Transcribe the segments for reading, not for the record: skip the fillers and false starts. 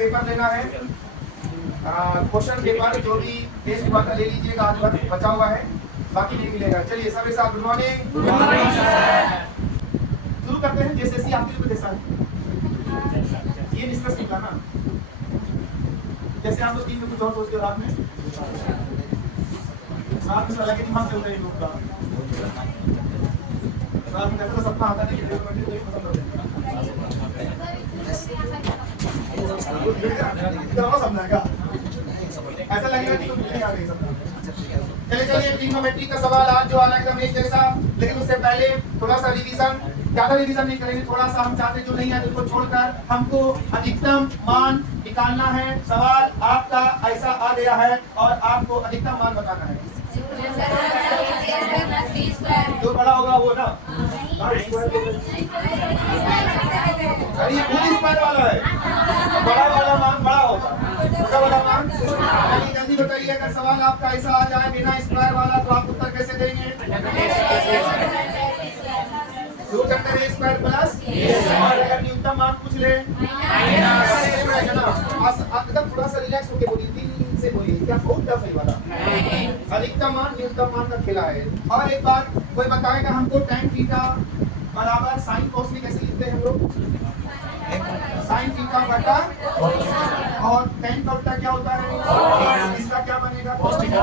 Paper लेना है, question paper जो भी टेस्ट हुआ था ले लीजिएगा, आज भर बचा हुआ है, बाकी नहीं मिलेगा। चलिए सबके साथ गुड मॉर्निंग। शुरू करते हैं। जैसे आपके लिए जैसा ये डिस्कस नहीं करना, जैसे आप लोग दिन में कुछ और सोचते हो, रात में अलग ही दिमाग चलता है लोग का, रात में तो सपना आता नहीं कि सपना का ऐसा लगेगा कि नहीं आ रही सपना। चलिए ट्रिग्नोमेट्री का सवाल आज जो आ रहा है एकदम एक जैसा, लेकिन उससे पहले थोड़ा सा रिवीजन, ज्यादा रिवीजन नहीं करेंगे, थोड़ा सा हम चाहते जो नहीं है उसको छोड़कर हमको अधिकतम मान निकालना है। सवाल आपका ऐसा आ गया है और आपको अधिकतम मान बताना है। जो बड़ा होगा वो ना, अरे ये खुद स्क्वायर वाला है, बड़ा वाला मान बड़ा होगा, छोटा वाला मान। जल्दी बताइए, अगर सवाल आपका ऐसा आ जाए बिना स्क्वायर वाला तो आप उत्तर कैसे देंगे? रूट अंडर ए स्क्वायर प्लस, और अगर न्यूनतम मान पूछ ले एकदम थोड़ा सा रिलैक्स होके बोलिए, दिल से बोलिए, क्या बहुत टफ है वाला। अधिकतम मान न्यूनतम मान का खेला है। और एक बात कोई बताएगा हमको, tan थीटा बराबर sin cos में कैसे लिखते हैं हम लोग? sin थीटा बटा, और tan का उल्टा क्या होता है? इसका क्या बनेगा? cos थीटा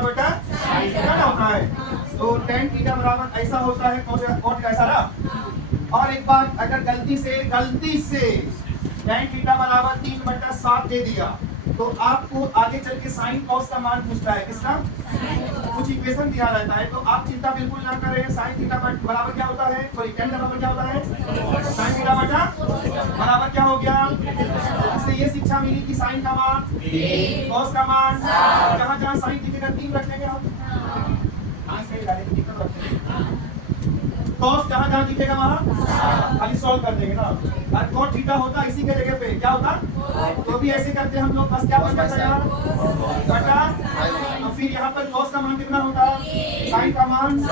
बटा sin थीटा ना होता है, तो tan थीटा बराबर ऐसा होता है, cos ऐसा ना। और एक बात, अगर गलती से tan थीटा बराबर 3/7 दे दिया तो आपको आगे चल के sin cos का मान पूछता है, किसका? कुछ इक्वेशन दिया रहता है, तो आप चिंता बिल्कुल ना करें। sin थीटा बराबर क्या होता है, सॉरी tan बराबर क्या होता है? sin थीटा बटा बराबर क्या हो गया? इससे ये शिक्षा मिली कि sin का मान cos का मान, जहाँ sin दिखेगा 3 रखेंगे हम, cos जहाँ दिखेगा वहाँ खाली सॉल्व कर देंगे ना। और cot थीटा होता इसी के जगह पे क्या होता, तो भी ऐसे करते हम लोग, बस क्या बन जाता है यहाँ बटा, और फिर यहाँ पर cos का मान कितना होता है, sin का मान।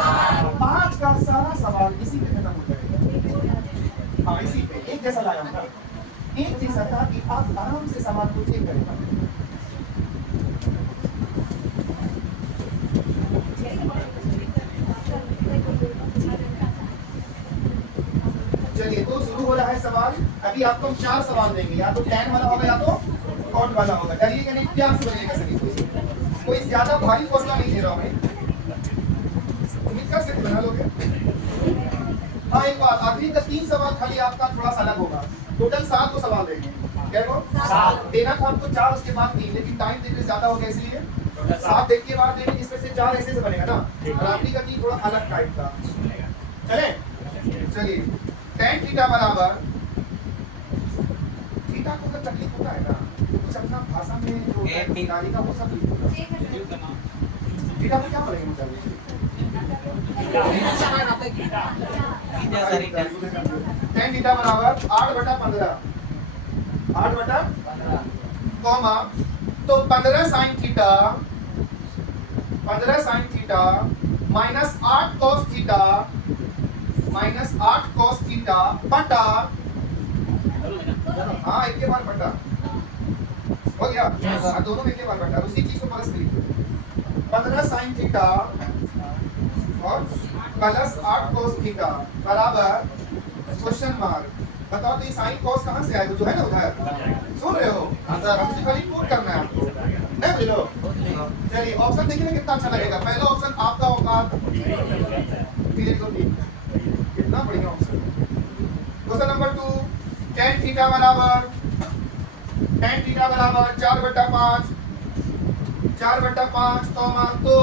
आज का सारा सवाल इसी पे खत्म हो जाएगा। हाँ, इसी पे एक जैसा लाया होगा, एक चीज था कि आप आराम से सवाल को चेक करें। चलिए तो शुरू हो रहा है सवाल। अभी आपको हम 4 सवाल देंगे, या तो tan वाला होगा या तो cot वाला होगा। डरिएगा नहीं, प्यार से बनेगा सभी, कोई ज्यादा भारी फॉर्मूला नहीं दे रहा हूं मैं, उम्मीद कर सकते बना लोगे। हाँ, एक बात, आखिरी का 3 सवाल खाली आपका थोड़ा सा अलग होगा, टोटल 7 को सवाल देंगे। क्या को 7 देना था हमको, 4 उसके बाद 3, लेकिन टाइम देखने ज्यादा हो गया इसलिए 7 देख के बाद देंगे, जिसमें से 4 ऐसे से बनेगा ना, और आखिरी का 3 थोड़ा अलग टाइप का। चलिए tan थीटा बराबर, थीटा को तो तकलीफ होता है ना, कुछ अपना भाषा में जो निकाली का वो सब थीटा को क्या बोलेंगे मतलब tan थीटा बराबर 8/15 कॉमा, तो 15 sin theta minus 8 cos theta बटा, हाँ एक के बार बटा हो गया, दोनों में एक के बार बटा, उसी चीज को प्लस करिए। 15 sin थीटा और प्लस 8 cos थीटा बराबर क्वेश्चन मार्क। बताओ तो ये sin cos कहाँ से आएगा, जो है ना उधर, सुन रहे हो? हमसे खाली प्रूव करना है आपको, नहीं बुझ लो। चलिए ऑप्शन देखिए कितना अच्छा लगेगा। पहला ऑप्शन आपका होगा, कितना बढ़िया option. Question number 2, tan theta बराबर 4/5 कॉमा, तो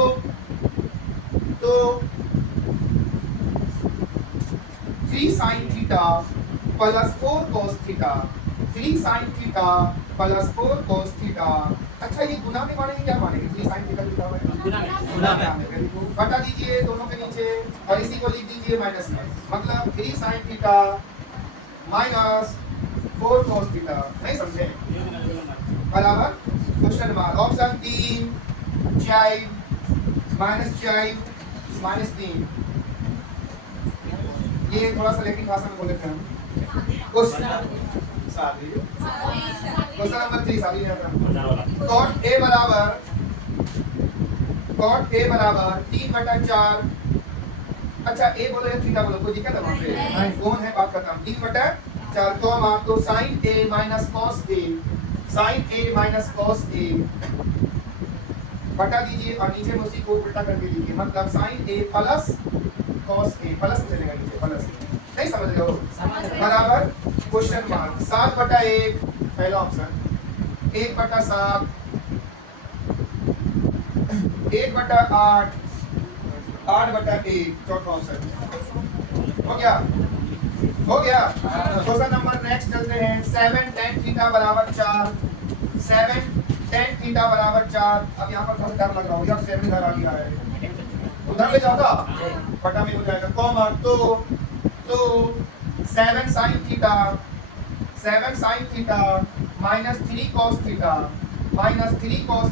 3 sin theta plus 4 cos theta, 3 sin theta plus 4 cos theta. अच्छा, ये गुना में मानेंगे, क्या मानेंगे? 3 sin थीटा लिखा हुआ है गुना में, बटा दीजिए दोनों के नीचे और इसी को लिख दीजिए माइनस में, मतलब 3 sin theta minus 4 cos theta. नहीं समझे? बराबर क्वेश्चन मार्क। ऑप्शन 3 4 -3, ये थोड़ा सा लेकिन भाषा में बोल देते हैं। क्वेश्चन नंबर 3 साली ने कॉट ए बराबर 3/4। अच्छा ए बोलो या थीटा बोलो, कोई दिक्कत है वहां पे? कौन है बात करता हूं। 3/4 कॉमा तो sin a minus cos a, sin a minus cos a बटा दीजिए और नीचे में उसी को उल्टा करके दीजिए, मतलब sin a plus cos a, plus चलेगा नीचे प्लस, नहीं समझ रहे हो? बराबर क्वेश्चन मार्क 7/1 पहला ऑप्शन, 1/7, 1/8, 8/1 चौथा ऑप्शन। हो गया? क्वेश्चन नंबर नेक्स्ट चलते हैं। 7 tan थीटा बराबर 4, 7 tan थीटा बराबर 4। अब यहाँ पर थोड़ा डर लग रहा हो यार, 7 इधर आ गया है, उधर ले जाऊंगा बटा में हो जाएगा, कॉमा तो 7 sin theta minus 3 cos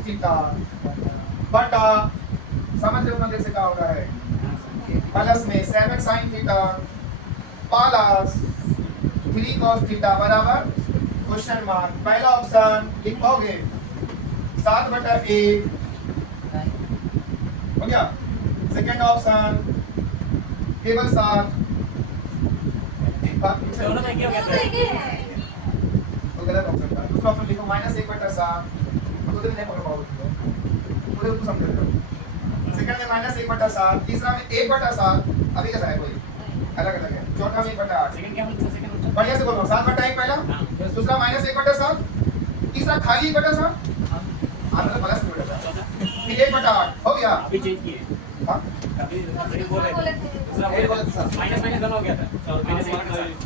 theta बटा, समझ रहे हो ना कैसे क्या हो रहा है, प्लस में 7 sin theta plus 3 cos theta बराबर क्वेश्चन मार्क। पहला ऑप्शन लिखोगे 7/1 हो गया। सेकंड ऑप्शन केवल 7 तो गलत ऑप्शन था। दूसरा ऑप्शन लिखो -1/7, तो नहीं पकड़ पाओगे पूरे तो समझ रहे हो। सेकंड में -1/7, तीसरा में 1/7, अभी कैसा है कोई अलग अलग है। चौथा में 1/8, सेकंड क्या मतलब सेकंड बढ़िया से बोलो। 7/1 पहला, दूसरा -1/7, तीसरा खाली 1/7, मतलब प्लस 1/7, फिर 1/8 हो गया। अभी चेंज किए हां अभी बोल रहे थे दूसरा माइनस दोनों हो गया था माइनस 1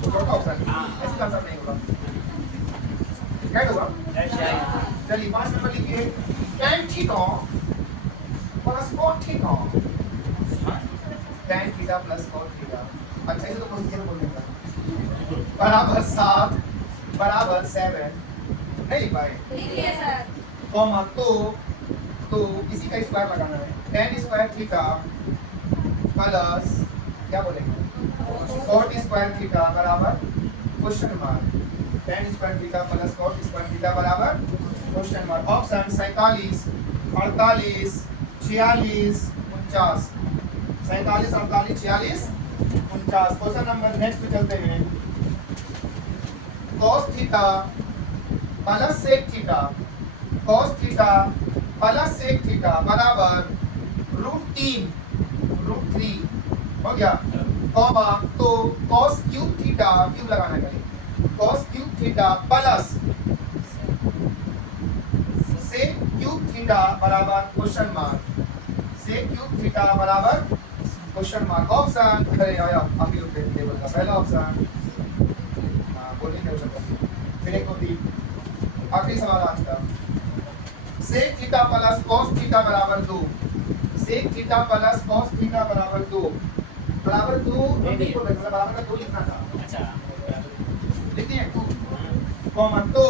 चौथा ऑप्शन ऐसे कंसेप्ट नहीं होगा, क्या होगा? चलिए 5 नंबर लिखिए tan theta plus cot theta, tan theta plus cot theta. अच्छा इसे तो पोजीशन बोल देता बराबर 7 बराबर 7 नहीं लिख पाए, लिखिए सर। कॉमा तो इसी का स्क्वायर लगाना है। tan स्क्वायर थीटा प्लस क्या बोलेंगे cot स्क्वायर थीटा बराबर question mark. tan square theta plus cot square theta बराबर question mark. Option 47, 48, 46, 49, 47, 48, 46, 49। Question number next पे चलते हैं। cos theta plus sec theta, cos theta plus sec theta बराबर √3 हो गया, कॉमा तो cos क्यूब थीटा, क्यूब लगाना है, cos cube theta plus sec cube theta बराबर question mark, sec cube theta बराबर क्वेश्चन मार्क। ऑप्शन अरे आया आप ही लोग टेबल का पहला ऑप्शन, हां बोलिए क्या होता है, फिर एक और तीन आखिरी सवाल आज का। sec theta plus cos theta बराबर 2, sec theta plus cos theta बराबर 2 बराबर 2 नहीं को मतलब बराबर का 2 लिखना था। अच्छा लिख दिए 2 कॉमा तो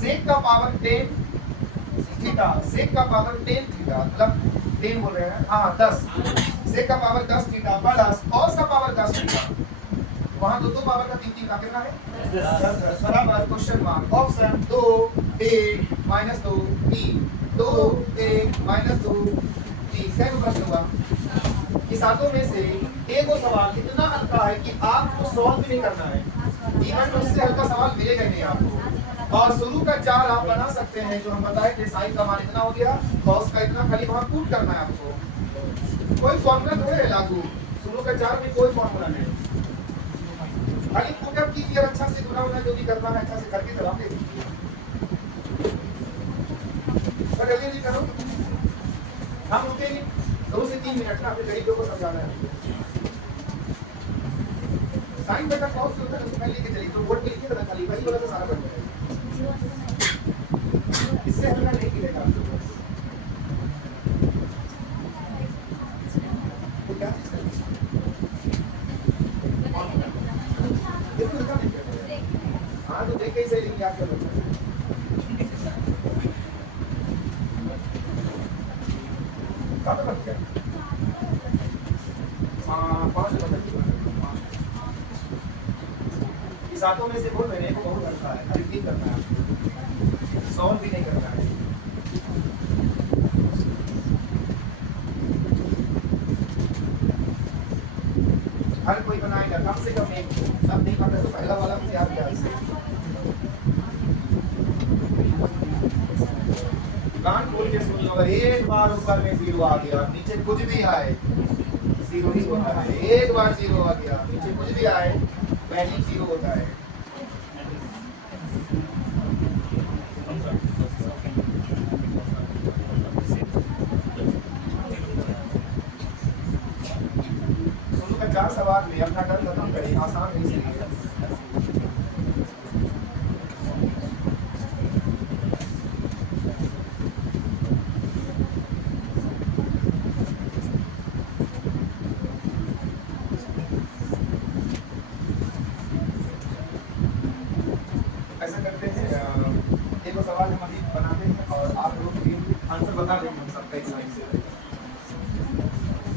sec का पावर 10 थीटा, sec का पावर 10 थीटा मतलब 10 बोल रहे हैं, हां 10, sec का पावर 10 थीटा प्लस cos का पावर 10 थीटा, वहां दो पावर का 3 का कितना है 10 बराबर क्वेश्चन मार्क। ऑप्शन 2 1 -2 3, 2 1 -2 3। क्या प्रश्न हुआ कि सातों में से एक वो सवाल इतना हल्का है कि आपको सॉल्व भी नहीं करना है, जीवन में उससे हल्का सवाल मिलेगा नहीं आपको। और शुरू का 4 आप बना सकते हैं, जो हम बताए थे साइन का मान इतना हो गया, cos का इतना, खाली वहां पुट करना है आपको, कोई फॉर्मूला थोड़े है लागू, शुरू का 4 में कोई फॉर्मूला नहीं, खाली पुटअप कीजिए और अच्छा से गुना उना जो भी करना है अच्छा से करके जवाब दे दीजिए। तो जल्दी करो, हम रुकेंगे 2 से 3 मिनट ना, अपने गरीबों को समझाना है। साइन बेटा कॉस होता है, उसको पहले लेके चलिए, तो बोर्ड पे लिखिए ना खाली, वही वाला तो सारा बन जाएगा, इससे हल्का नहीं मिलेगा आपको। तो क्या चीज करनी है? देखो हल्का नहीं करना है। हाँ तो देख के ही सही लिखिए आप, क्या बोलते हैं काफी बन गया। 5 नंबर सातों में से बोल मैंने को बहुत अच्छा है, अभी नहीं करना है, सॉल्व भी नहीं करना है। हर कोई बनाएगा कम से कम एक, सब नहीं पता तो पहला वाला मुझे याद किया इससे। कान खोल के सुन लो, अगर एक बार ऊपर में जीरो आ गया, नीचे कुछ भी आए जीरो ही होता है। एक बार जीरो आ गया, नीचे कुछ भी आए वैल्यू जीरो होता है। सुनो 50 सवाल में अपना डर खत्म करें, आसान नहीं सीखेगा। ऐसा करते हैं, एक दो सवाल हम अभी बनाते हैं और आप लोग भी आंसर बता देंगे हम सबका एक लाइन से।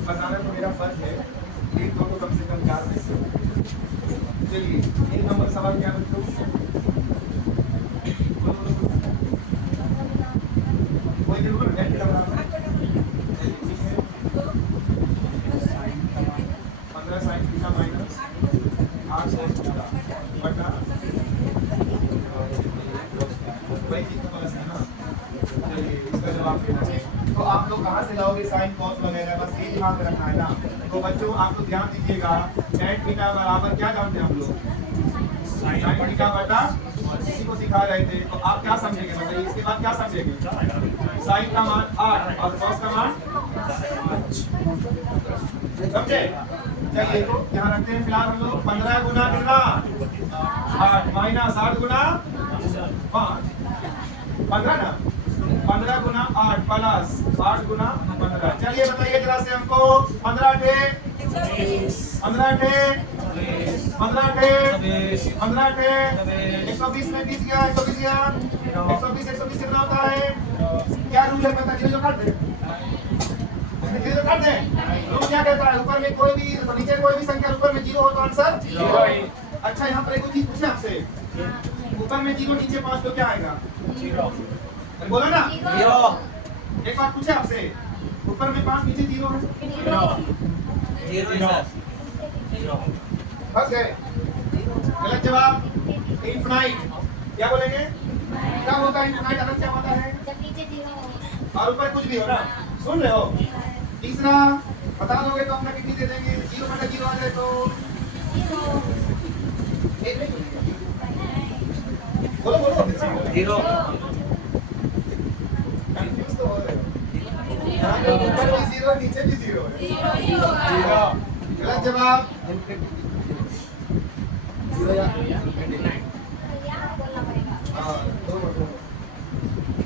बताना तो मेरा फर्ज है, एक दो तो कम से कम 4 में से। चलिए 1 नंबर सवाल क्या बच्चों? कोई भी बोलो, n का बराबर है 15 sin theta minus 8 cos theta बटा वही चीज तो प्लस है ना। चलिए इसका जवाब देना है। तो आप लोग कहाँ से लाओगे साइन कॉस वगैरह, बस ये दिमाग में रखना है ना। तो बच्चों आप लोग ध्यान दीजिएगा, tan थीटा बराबर क्या जानते हैं हम लोग? साइन थीटा बटा, इसी को सिखा रहे थे। तो आप क्या समझेंगे बताइए, इसके बाद क्या समझेंगे? साइन का मान 8 और कॉस का मान समझे? चलिए तो यहाँ रखते हैं फिलहाल हम लोग 15 गुना कितना 8 माइनस 8 गुना 5 15 ना 15 गुना 8 प्लस 8 गुना 15। चलिए बताइए जरा से हमको 15 टे 15 टे 15 टे 15 टे 120 में 20 गया 120 गया 120 कितना होता है? क्या रूल है पता? जीरो काट दे, जीरो काट दे। रूल क्या कहता है? ऊपर में कोई भी नीचे कोई भी संख्या ऊपर में जीरो हो तो आंसर जीरो। अच्छा यहाँ पर एक चीज पूछे आपसे, ऊपर में जीरो नीचे 5 तो क्या आएगा? जीरो। बोलो ना जीरो। एक बात पूछे आपसे, ऊपर में 5 नीचे जीरो है, जीरो जीरो बस गए। गलत जवाब। इनफिनाइट क्या बोलेंगे? क्या होता है इनफिनाइट? अलग क्या होता है? जब नीचे जीरो हो और ऊपर कुछ भी हो ना। सुन रहे हो? तीसरा बता दोगे तो अपना कितनी दे देंगे? 0 बटा 0 आ जाए तो बोलो बोलो जीरो। कंफ्यूज तो हो रहे हो। ऊपर भी 0 नीचे भी 0 है। जीरो। गलत जवाब। जीरो या बोलना पड़ेगा। हाँ दोनों।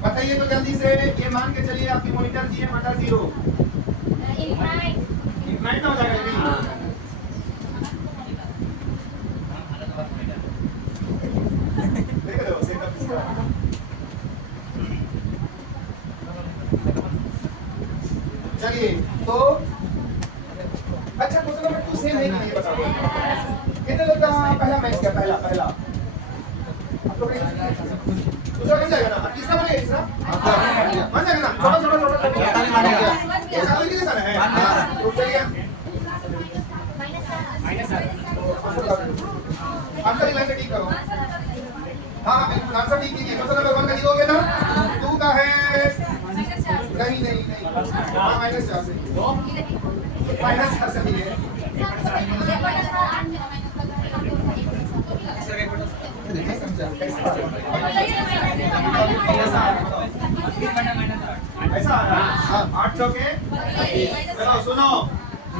बताइए तो जल्दी से, ये मान के चलिए आपकी मॉनिटर जी है बटा 0 इनफाइनाइट हो जाएगा ये। देख रहे हो सेटअप इसका। चलिए तो अच्छा क्वेश्चन नंबर 2 सेम है कि नहीं बताओ। कितने लोग का पहला मैच किया? पहला आप लोग दूसरा बन जाएगा ना, तीसरा बनेगा? तीसरा बन जाएगा ना। छोटा चालू कितने सारे हैं? तो चलिए आंसर लाइन से ठीक करो। हाँ बिल्कुल आंसर ठीक कीजिए। क्वेश्चन नंबर 1 का 0 हो गया ना, 2 का है नहीं हाँ -4 से -4 से नहीं है। ऐसा आ रहा है 8 चौके। चलो सुनो,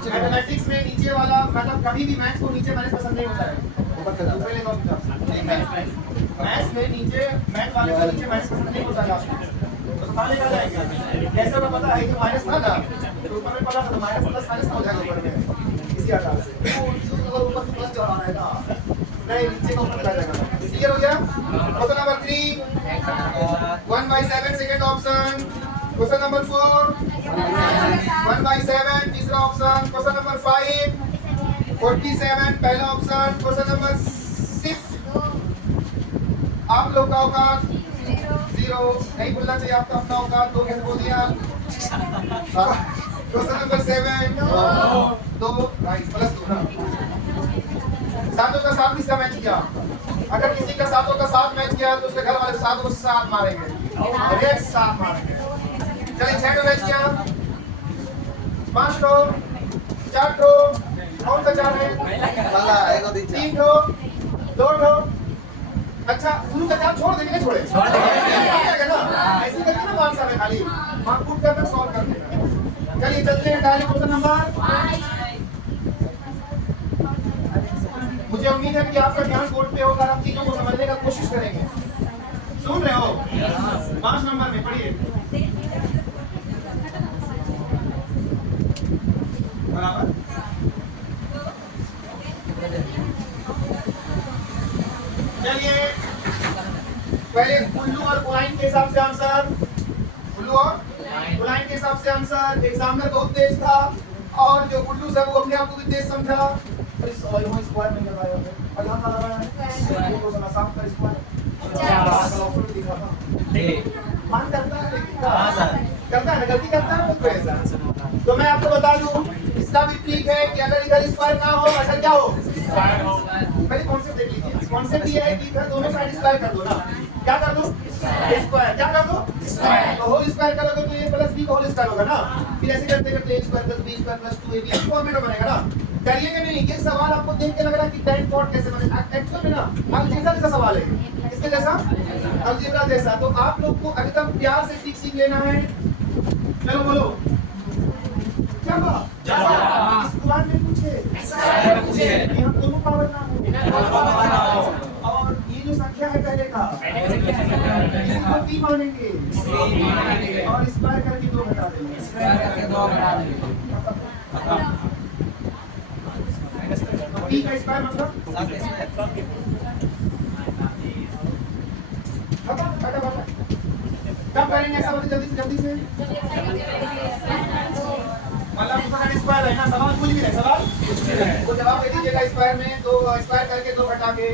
मैथमेटिक्स में नीचे वाला मतलब कभी भी मैथ्स को नीचे माइनस पसंद नहीं होता है। मैथ्स में नीचे मैथ वाले को नीचे माइनस पसंद नहीं होता है। तो कहाँ लेकर जाएंगे? कैसे हमें पता है कि माइनस था ना, तो ऊपर में पता था तो माइनस प्लस माइनस हो जाएगा ऊपर में इसी आधार से। ऊपर से प्लस चढ़ा रहेगा नहीं, नीचे का ऊपर जाएगा। क्लियर हो गया? Question number 3 1/7 second option. Question number 4 1/7 तीसरा ऑप्शन। क्वेश्चन नंबर 5 47 पहला ऑप्शन। क्वेश्चन नंबर 6 आप लोग का औकात 0 नहीं बोलना चाहिए आपका अपना औकात 2 कैसे बोल दिया। क्वेश्चन नंबर 7 2 राइट प्लस 2 ना। सातों का साथ किसका मैच किया? अगर किसी का सातों का साथ मैच किया तो उसके घर वाले सातों को साथ मारेंगे, एक साथ मारेंगे। चलिए 6 मैच किया, 5 ठो 4 ठो कौन सा 4 है? 3 ठो 2 ठो। अच्छा शुरू का 4 छोड़ देंगे, छोड़े छोड़ देंगे ना, ऐसे करके ना मार्क्स आने खाली मार्क पुट करके सॉल्व कर देना। चलिए चलते हैं डायरेक्ट क्वेश्चन नंबर। मुझे उम्मीद है कि आपका ध्यान बोर्ड पे होगा, आप चीजों को समझने का कोशिश करेंगे। सुन रहे हो? 5 नंबर में पढ़िए। बराबर चलिए पहले उल्लू और कुलाइन के हिसाब से आंसर, उल्लू और कुलाइन के हिसाब से आंसर। एग्जामिनर बहुत तेज था और जो उल्लू था वो अपने आप को भी तेज समझा। स्क्वायर में लगाया है और यहाँ का लगाया है ये तो बड़ा साफ कर स्क्वायर दिखा था मान करता है करता है गलती करता है तो ऐसा। तो मैं आपको बता दूं इसका भी ट्रिक है कि अगर इधर स्क्वायर ना हो अगर क्या हो स्क्वायर हो। पहले कॉन्सेप्ट देख लीजिए। कॉन्सेप्ट ये है कि इधर दोनों साइड स्क्वायर कर दो ना। क्या कर दो स्क्वायर, क्या कर दो स्क्वायर। तो होल स्क्वायर करोगे तो a प्लस b का होल स्क्वायर होगा ना। फिर ऐसे करते करते a square plus b square plus 2ab format में बनेगा ना। करिएगा नहीं ये सवाल आपको देख के लग रहा है कि tan cot कैसे बनेगा, एक्चुअल में ना अलजेब्रा जैसा सवाल है। इसके जैसा अलजेब्रा जैसा। तो आप लोग को एकदम प्यार से ठीक सीख लेना है। चलो बोलो क्या हुआ? इस कुरान में पूछे यहाँ दोनों पावर ना हो और ये जो संख्या है पहले का इसको p मानेंगे और स्क्वायर करके 2 घटा देंगे। p का स्क्वायर मतलब कब करेंगे ऐसा बोले जल्दी से मतलब उसका स्क्वायर है ना। सवाल कुछ भी है, सवाल वो जवाब दे दीजिएगा स्क्वायर में। तो स्क्वायर करके 2 घटा के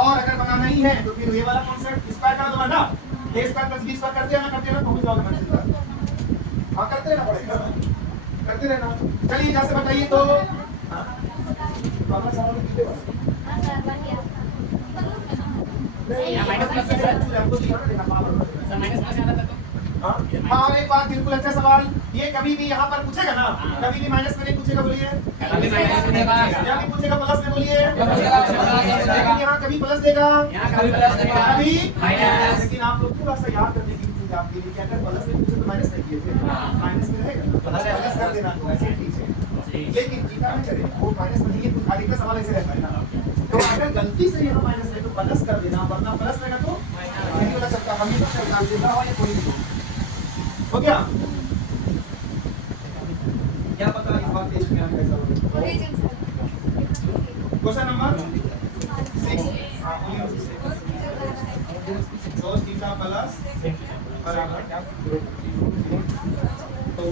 और अगर बनाना ही है तो फिर ये वाला कॉन्सेप्ट स्क्वायर कर दो ना। a square plus b square करते हैं पहुंच जाओगे मंजिल तक। हां करते रहना पड़ेगा, करते रहना। चलिए जैसे बताइए तो वाला सवाल कितने हाँ एक बात बिल्कुल अच्छा सवाल। ये कभी भी यहाँ पर पूछेगा ना, कभी भी माइनस में नहीं पूछेगा बोलिए, या भी पूछेगा प्लस में बोलिए। यहाँ कभी प्लस देगा कभी माइनस। लेकिन आप लोग थोड़ा सा याद करने की चीज आपके लिए, अगर प्लस में पूछे तो माइनस नहीं किए थे, माइनस में रहेगा प्लस कर देना तो ऐसे ठीक है। लेकिन जीता नहीं करे वो माइनस में नहीं है, तो आगे का सवाल ऐसे रहता है ना। तो अगर गलती से यहाँ माइनस है तो प्लस कर देना, वरना प्लस रहेगा तो नहीं वाला चलता। हमेशा चलता देगा और ये कोई नहीं हो गया। क्या पता इस बात टेस्ट में कैसा होगा। Question number 6 cos theta plus बराबर तो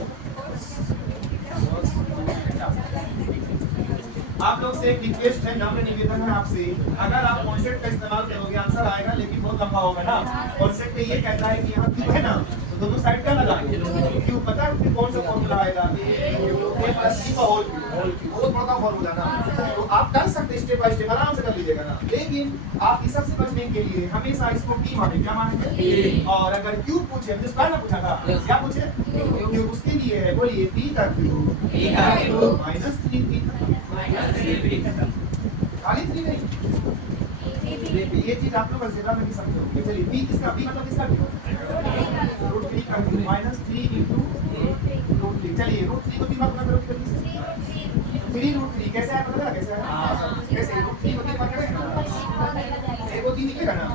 आप लोग से एक रिक्वेस्ट है, नम्र निवेदन है आपसे, अगर आप कॉन्सेप्ट का इस्तेमाल करोगे आंसर आएगा लेकिन बहुत लंबा होगा ना। कॉन्सेप्ट में ये कहता है कि यहाँ क्यू है ना तो दोनों साइड क्या लगाएंगे क्यू। पता है फिर कौन सा फॉर्मूला आएगा a प्लस b का होल क्यू, बहुत बड़ा फॉर्मूला ना। तो आप कर सकते स्टेप बाय स्टेप आराम से कर लीजिएगा ना। लेकिन आप इस सबसे बचने के लिए हमेशा इसको p माने, क्या मानेंगे। और अगर क्यू पूछे, हमने स्क्वायर ना पूछा था, क्या पूछे क्यू, उसके लिए है बोलिए p का क्यू माइनस 3p खाली 3 नहीं। ये चीज आप लोग अलजेब्रा में भी समझोगे। चलिए p किसका, p मतलब किसका रूट 3 का माइनस 3 इनटू रूट 3। चलिए रूट 3 को 3 बार गुना करो जल्दी से। 3 रूट 3 कैसे है पता है कैसे है, कैसे रूट 3 को 3 बार करेंगे एक को 3 निकलेगा ना।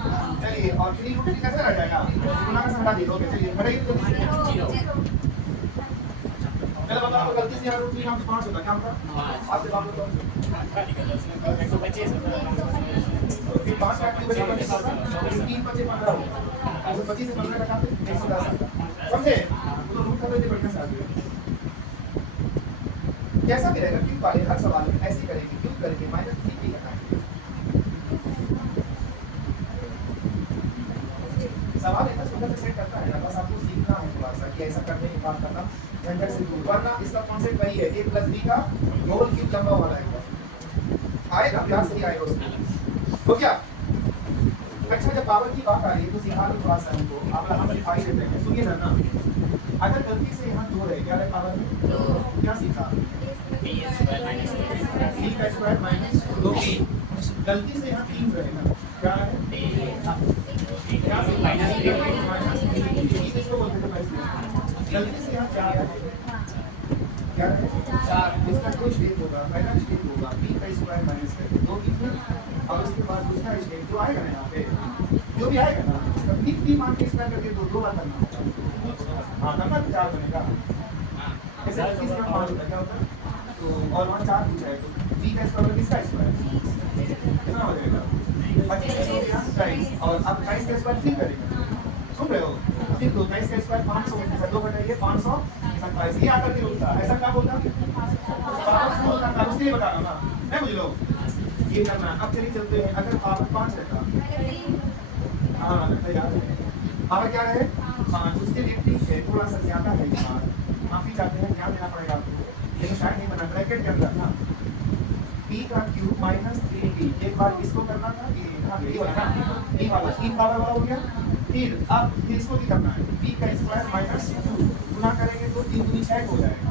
चलिए और 3 रूट 3 कैसे रह जाएगा, गुना का हटा दिए। ओके चलिए घटाइए जल्दी से। चलो बताओ गलती से रूट 3 आपके 5 होगा, क्या होगा आपसे बात करो 125 फिर 5 काट के बचे 3 बचे 15 होगा। 125 से 15 घटाते 110 समझे। तो रूट का तो ये बढ़िया सा कैसा भी रहेगा क्यों वाले हर सवाल में ऐसे करेंगे, क्यों करेंगे माइनस 3p घटाएंगे। सवाल इतना सुंदर से सेट करता है ना, बस आपको सीखना है थोड़ा सा कि ऐसा करने के बाद करना झंझट से दूर, वरना इसका कॉन्सेप्ट वही है a + b का होल क्यूब लंबा वाला आएगा प्यार से ही आएगा उसमें। तो क्या अच्छा, जब पावर की बात आ रही है तो सिखा दो थोड़ा सा हमको, आप हम दिखाई देते हैं, सुनिए ना। अगर गलती से यहाँ 2 रहे, क्या रहे पावर में? क्या सीखा? b स्क्वायर माइनस b का स्क्वायर माइनस 2b। गलती से यहाँ 3 रहेगा, क्या रहे? क्या सीखा? माइनस इसको बोलते थे पहले। गलती से यहाँ 4 रहे, क्या रहे? 4। इसका कोई स्टेप होगा, पहला स्टेप होगा b का स्क्वायर माइनस 2b, और उसके बाद दूसरा स्टेप जो आएगा ना यहाँ पे, जो भी आएगा ना उसका b मान के स्क्वायर करके दो बार करना होगा। हाँ करना तो 4 बनेगा, ऐसे 25 का मान होता है, क्या होता है? तो और वहाँ 4 पूछा है तो b का स्क्वायर किसका स्क्वायर कितना हो जाएगा? 25 हो गया 23, और अब 23 का स्क्वायर फिर करेंगे, सुन रहे हो? फिर 23 का स्क्वायर 500 2 घटाइए 527, ये आकर के रुकता है। ऐसा कब होता है? पावर होता है, उसके लिए बता रहा हूँ ना, नहीं बुझ लो ये करना। अब चलिए चलते हैं, अगर पावर 5 रहता, हाँ याद है पावर क्या रहे? 5, उसके लिए ठीक है, थोड़ा सा ज्यादा है यार, माफी चाहते हैं, ध्यान देना पड़ेगा आपको, लेकिन शायद नहीं बना ब्रैकेट के अंदर ना p का क्यूब माइनस 3b। एक बार इसको करना था, ये वाला ना p वाला 3 पावर वाला हो गया। फिर इसको भी करना है, p का स्क्वायर माइनस 2 गुना करेंगे तो 3 दूनी 6 हो जाएगा,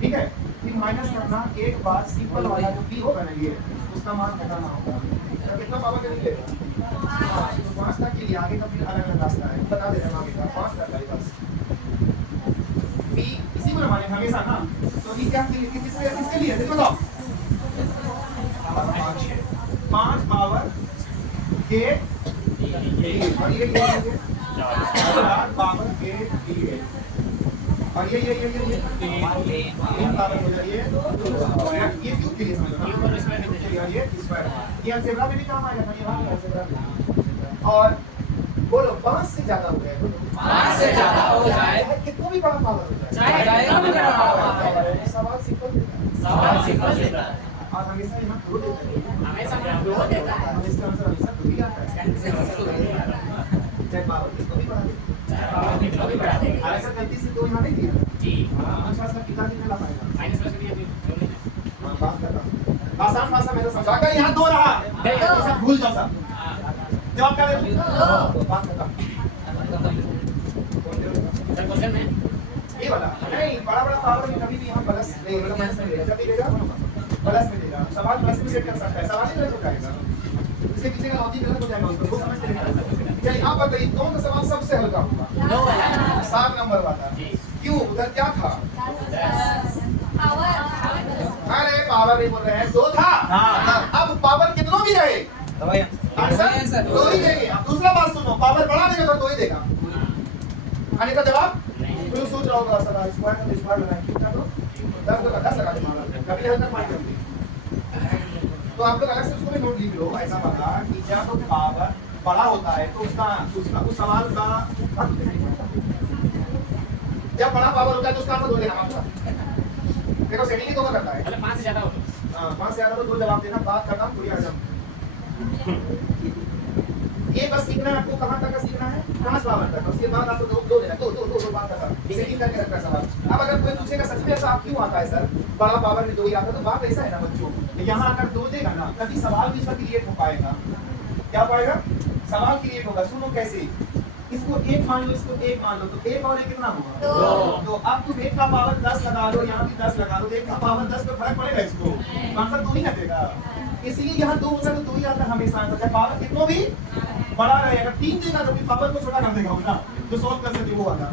ठीक है? फिर माइनस करना, एक बार सिंपल वाला जो p होगा ना ये उसका मान घटाना होगा, तो कितना पावर करेंगे? 5। तो 5 तक के लिए आगे का फिर अलग अलग रास्ता है, बता दे रहे हैं आगे का 5 तक है बस p इसी को माने हमेशा ना। तो ये क्या किसके लिए देखो तो 5 पावर के और ये 4 पावर के लिए, और ये 3 पावर हो जाइए, ये क्यूब के लिए समझ लो, ये स्क्वायर, ये अलजेब्रा में भी काम आ जाता है, ये वहां अलजेब्रा। और बोलो 5 से ज्यादा हो जाए, 5 से ज्यादा हो जाए, कितना भी बड़ा पावर हो चाहे कितना भी बड़ा पावर हो, सवाल सिंपल देता है और हमेशा यहाँ दो देता है, हमेशा दो देता है, और इसका आंसर हमेशा 2 ही आता है, चाहे पावर कितना भी बढ़ा दे। और ऐसा गलती से 2 यहाँ नहीं दिया जी, अच्छा इसका पिताजी ने ला पाएगा, माइनस प्लस के लिए हाँ बात कर रहा हूँ आसान भाषा में तो समझा कर, यहाँ 2 रहा, सब भूल जाओ सब, जवाब क्या दे? बात करता सर क्वेश्चन में ये वाला नहीं, बड़ा पावर में कभी भी यहाँ प्लस नहीं, मतलब माइनस नहीं देगा, जब भी देगा प्लस में देगा, सवाल प्लस में सेट कर सकता है, सवाल ही गलत हो जाएगा, इसके पीछे का लॉजिक गलत हो जाएगा, उसको वो समझ नहीं। चलिए आप बताइए कौन सा सवाल सबसे हल्का होगा? 7 नंबर वाला, क्यों? उधर क्या था? अरे पावर नहीं बोल रहे हैं, 2 था, अब पावर कितना भी रहे आंसर 2 ही देंगे। अब दूसरा बात सुनो, पावर बढ़ा देगा तो 2 ही देगा, आने का जवाब फिर सोच रहा होगा सर स्क्वायर लगाएं कितना, तो 10 लगा दे, कभी हल तक मान लेंगे। तो आप लोग अलग से उसको भी नोट लिख लो, ऐसा पता कि जब पावर बड़ा होता है तो उसका उस सवाल का जब बड़ा पावर होता है तो उसका आंसर 2 देना आपका, देखो सेटिंग ही तो करता है, मतलब 5 से ज्यादा हो तो 5 से ज्यादा तो 2 जवाब देना, बात करना पूरी हजम। ये बस सीखना है आपको, कहां तक का सीखना है? 5 पावर तक, उसके बाद आपको 2 देना, 2 बात करना, सेटिंग करके रखना सवाल। अब अगर कोई पूछेगा सच में ऐसा क्यों आता है सर, बड़ा पावर में 2 ही आता है, तो बात ऐसा है ना बच्चों, यहाँ अगर 2 देगा ना तभी सवाल भी इसका क्रिएट हो पाएगा, क्या पाएगा? सवाल क्रिएट होगा। सुनो कैसे, इसको 1 मान लो, इसको 1 मान लो, तो 1 और 1 कितना होगा? 2। तो अब तुम 1 का पावर 10 लगा लो, यहाँ भी 10 लगा लो, 1 का पावर 10 पे फर्क पड़ेगा इसको, आंसर 2 ही ना देगा, इसलिए यहाँ 2 होगा तो 2 ही आता है हमेशा आंसर, चाहे पावर कितना भी बड़ा रहे। अगर 3 देगा तो पावर को छोटा कर देगा ना, जो सॉल्व कर सकते वो वाला,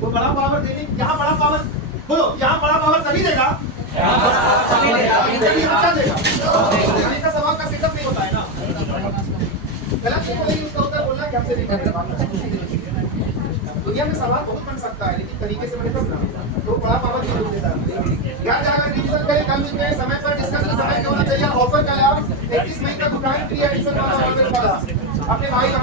वो बड़ा पावर देने, यहाँ बड़ा पावर बोलो, यहाँ बड़ा पावर तभी देगा तभी अच्छा देगा, हमेशा सवाल का सेटअप नहीं होता है ना, गलत नहीं बोलेगी उसका उत्तर बोलना कि हमसे नहीं करेगा। दुनिया में सवाल बहुत बन सकता है लेकिन तरीके से बने तब ना, तो बड़ा पावर क्यों देता है। यार जाकर रिविजन करें, कल मिलते हैं, समय पर डिस्कस समय क्या होना चाहिए, ऑफर का लाभ 31 मई का दुकान फ्री एडमिशन वाला अपने भाई का